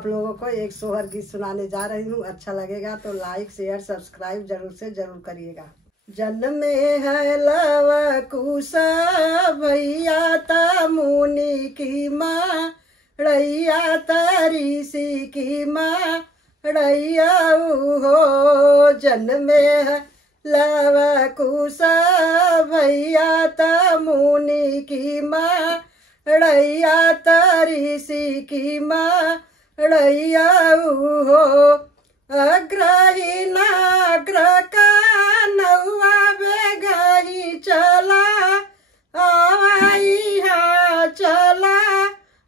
आप लोगों को एक सोहर गीत सुनाने जा रही हूँ। अच्छा लगेगा तो लाइक शेयर सब्सक्राइब जरूर से जरूर करिएगा। जन्म में है लव कुशा भैया त मुनि की माँ रैया त ऋषि की माँ रैया हो। जन्म में है लव कुशा भैया त मुनि की माँ रैया त ऋषि की माँ रैया हो। अग्रही नाग्र का नौआ बेगही चला आवाई हा चला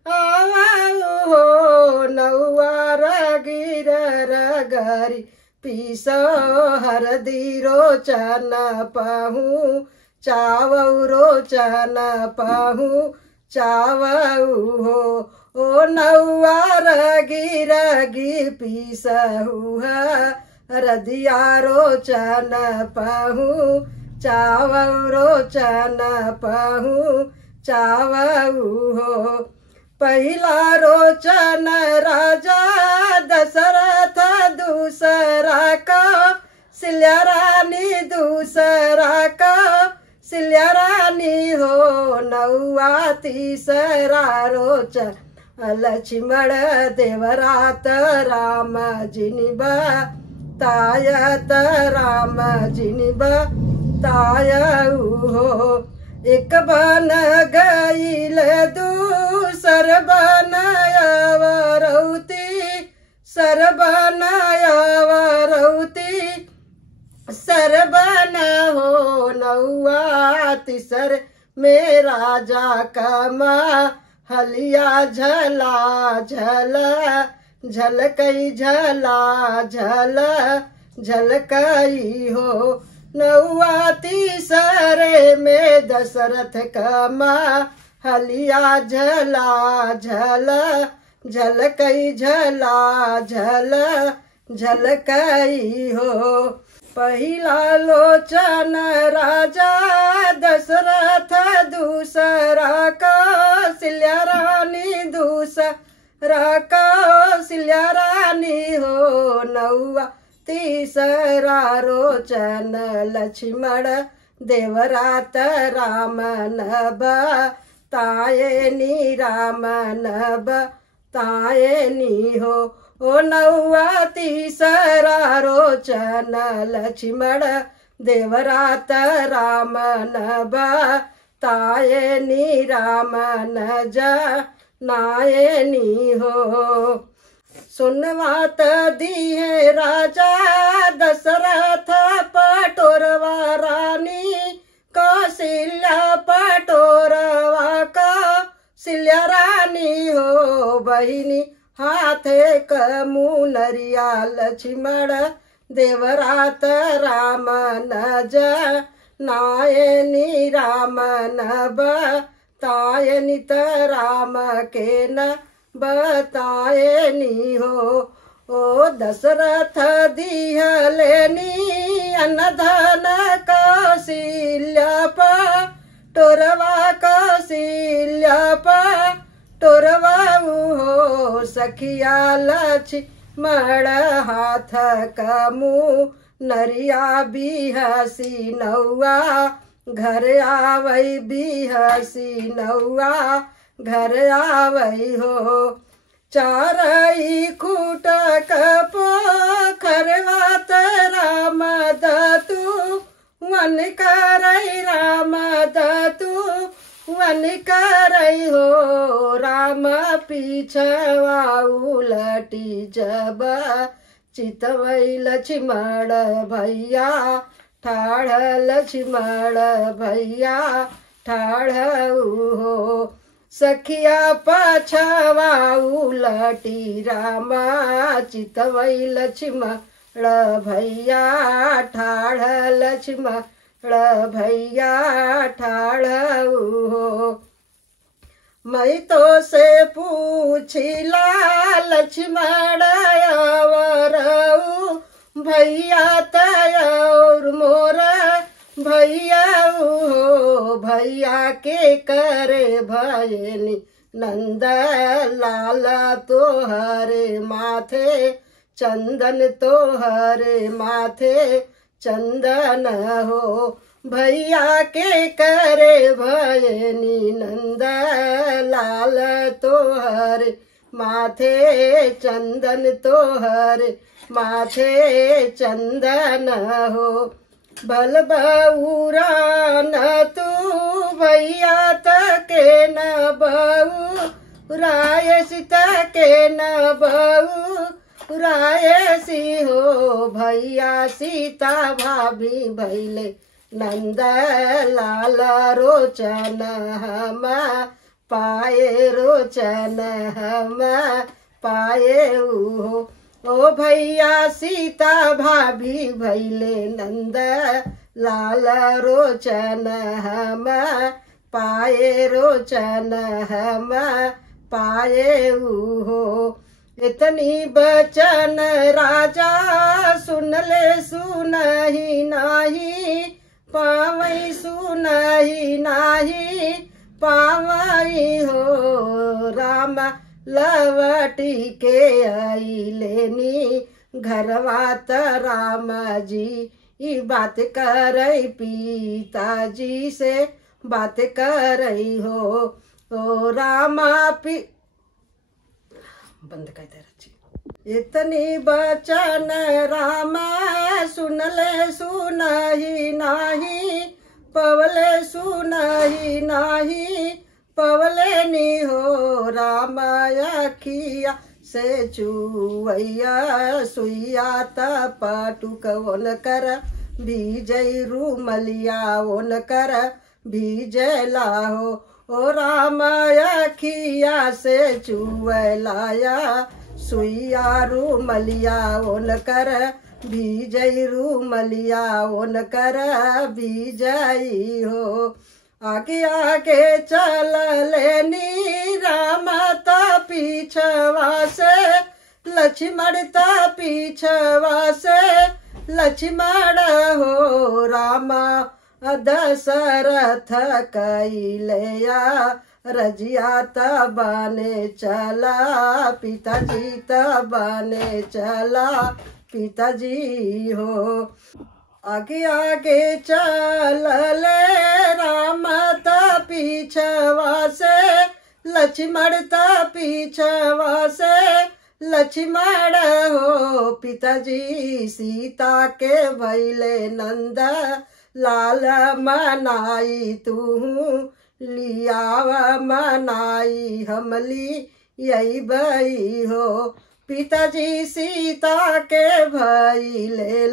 आवा हो। नौआ रगिर रगरी पीसो हरदी रोचन पहू चावऊ रोचन पहू चावऊ हो। ओ नौआ रगी रगी पीसहू हरदिया रोचन पहू चावऊ रोचन पहू चावऊ हो। पहला रोचन राजा दशरथ दूसरा का सिल्या रानी दूसरा का सिल्या रानी हो। नौआ तीसरा रोचन लक्ष्मण देवरात राम जिनिबा तायत राम जिनिबा तायऊ हो। एक बन गईल दूसर बनायावरौती सर बनायावरौती सर बना हो। नौआ तिसर में राजा कमा हलिया झला झल झलकई झला झल झलकई हो। नौआ तीसरे में दशरथ कमा हलिया झला झल झलकई झला झल झलकई हो। पहिला लोचन राजा दशरथ दूसरा कौशल्या रानी दूसरा कौशल्या रानी हो। नौआ तीसरा रोचन लक्ष्मण देवरात राम नभ तायनी राम नभ तायनी हो। ओ नौआ तीसरा रोचन लक्ष्मण देवरात राम नभ तायनी राम नज नायनी हो। सुनवात दिए राजा दशरथ पटोरवा रानी कौशल्या पटोरवा कौशल्या रानी हो। बहिनी हाथे कमुनरिया लक्ष्मण देवरात राम नज नायनी राम नभ तायनी त राम के न बतायनी हो। ओ दशरथ दिहलेनी अनधन कौशल्या पटोरवा कौशल्या पटोरवा हो। सखिया लक्ष्मण हाथ कमू नरिया बिहसी नौआ घर आवई बिहसी नौआ घर आवई हो। चारई खूट पोखरवात राम दतु वन करई राम दतु वन करई हो। राम पीछवा उलटी जब चितवई लक्ष्मण भैया ठाड़ लक्ष्मण भैया ठाड़ हो। सखिया पछवा उलटी रामा चितवई लक्ष्मण भैया ठाड़ लक्ष्मण भैया ठाड़ हो। मैं तो से पूछिला लक्ष्मण आवरऊ भैया तयर मोरा भैया हो। भैया के करे भयनी नंद लाल तोहरे माथे चंदन, तोहरे माथे चंदन हो। भैया के करे भयनी नंद लाल तोहरे माथे चंदन, तोहरे माथे चंदन हो। भल बउरा न तू भैया तके न बऊ राय सीता के न बऊ रायसी हो। भैया सीता भाभी भैले नंद लाल रोचन हम पाए, रोचन हम पाए हो। ओ भैया सीता भाभी भैले नंद लाल रोचन हम पाए, रोचन हम पाए हो। इतनी बचन राजा सुन ले सुनहि नाही, पावई सुनहि नाही पावई हो। राम लवटी के आई लेनी घरवा त राम जी बात करई पिताजी से बात करई हो। ओ रामा बंद कर दे रची। इतनी बचन रामा सुन ले सुनहि नाही, पवले सुनहि नाही पवले नी हो। राम अखिया से चुवैया सुइया तपटुक ओन कर भीजई रूमलिया ओन कर भीजला हो। ओ राम अखिया से चुवलाया सुइया रूमलिया ओन कर भीजई रूमलिया ओन कर भीजई हो। आगे आगे चल लेनी राम ता पीछवा से लक्ष्मण ता पीछवा से लक्ष्मण हो। रामा दशरथ कैलया रजिया तबाने चला पिताजी तबाने चला पिताजी हो। आगे आगे चल ले राम ता पीछवा से लक्ष्मण ता पीछवा से लक्ष्मण हो। पिताजी सीता के भैले नंद लाल मनाई तू लियाव मनाई हमली यही बई हो। पिताजी सीता के भैले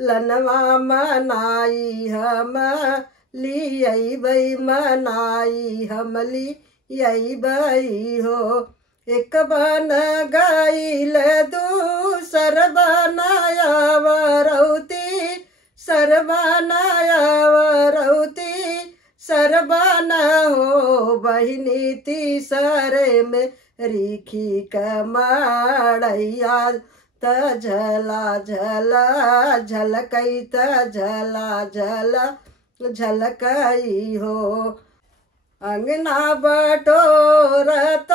लनवा मनाई हम लियई बई मनाई हमली यही बई हो। एक बन गईल दूसर बनाया वरौती सरबनाया वरौती सरबन हो। बहिनी तीसरे में रिखी कमड़ैया त झला झला झलकई त झला झला झलकई हो। अंगना बटोरत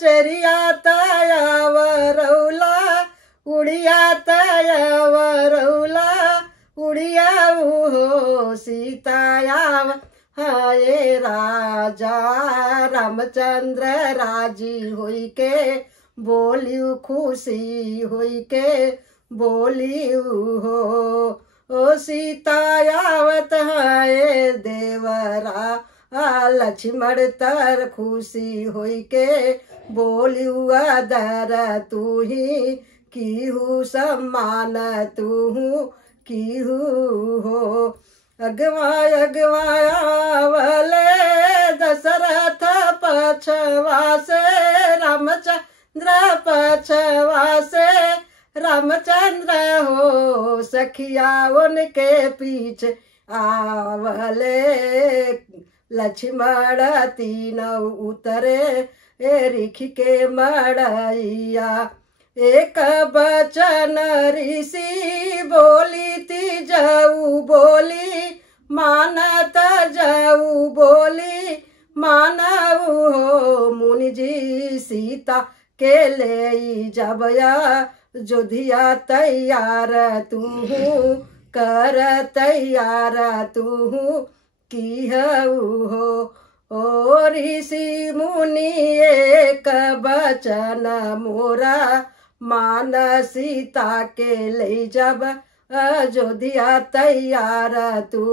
चरिया तया वरौला उड़िया तया वरौला उड़िया हो। सीताया हाय राजा रामचंद्र राजी होई के बोलियू खुशी होई के बोलियू हो। ओ सीतायावत है देवरा लक्ष्मण तर खुशी होई के बोलियू अदर तू ही कीहू सम्मान तू कीहू हो। अगवाय अगवायावले दशरथ पछवा से रामचंद्र पछवा से रामचंद्र हो। सखिया उनके पीछे आवले लक्ष्मण तीनों उतरे रिख के मड़ैया। एक बचन ऋषि बोली ती जाऊ बोली मानत जाऊ बोली मानऊ हो। रानी जी सीता के ले जबया जोधिया तैयार तू कर तैयार तू की हो ओ ऋषि मुनि एक बचन मोरा मान सीता के ले जब अयोध्या तैयार तू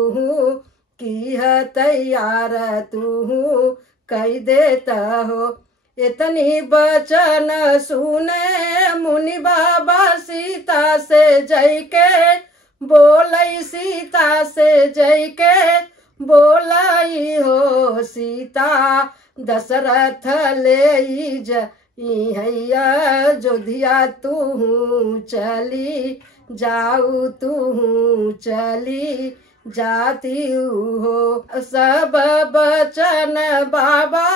की तैयार तू कह देता हो। इतनी बचन सुने मुनि बाबा सीता से जय के बोलई सीता से जय के बोलाई हो सीता दशरथ ले हैया जोधिया तू चली जाऊ तू चली जाती हो। सब बचन बाबा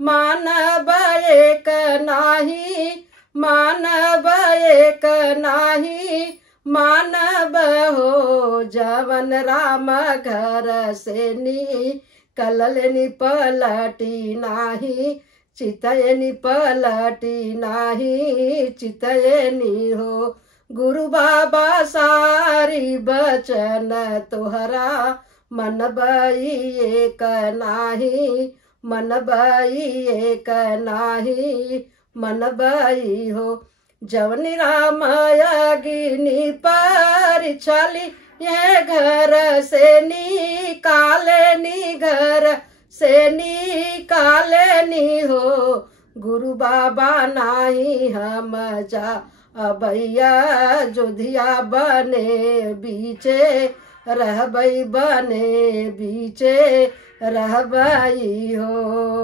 मानव एक नाही मानव एक नाही मानव हो जवन राम घर से निकलल पलटी नाही चितयनी पलटी नाही चितयनी हो। गुरु बाबा सारी बचन तोहरा मन बई एक नाही मन बई एक नाही मन बई हो। जवन राम अग्नि पर चली ये घर से निकाले घर से निकाले हो। गुरु बाबा नाही हम जा अबैया जोधिया बने बीचे रहबई बने बीचे रहबई हो।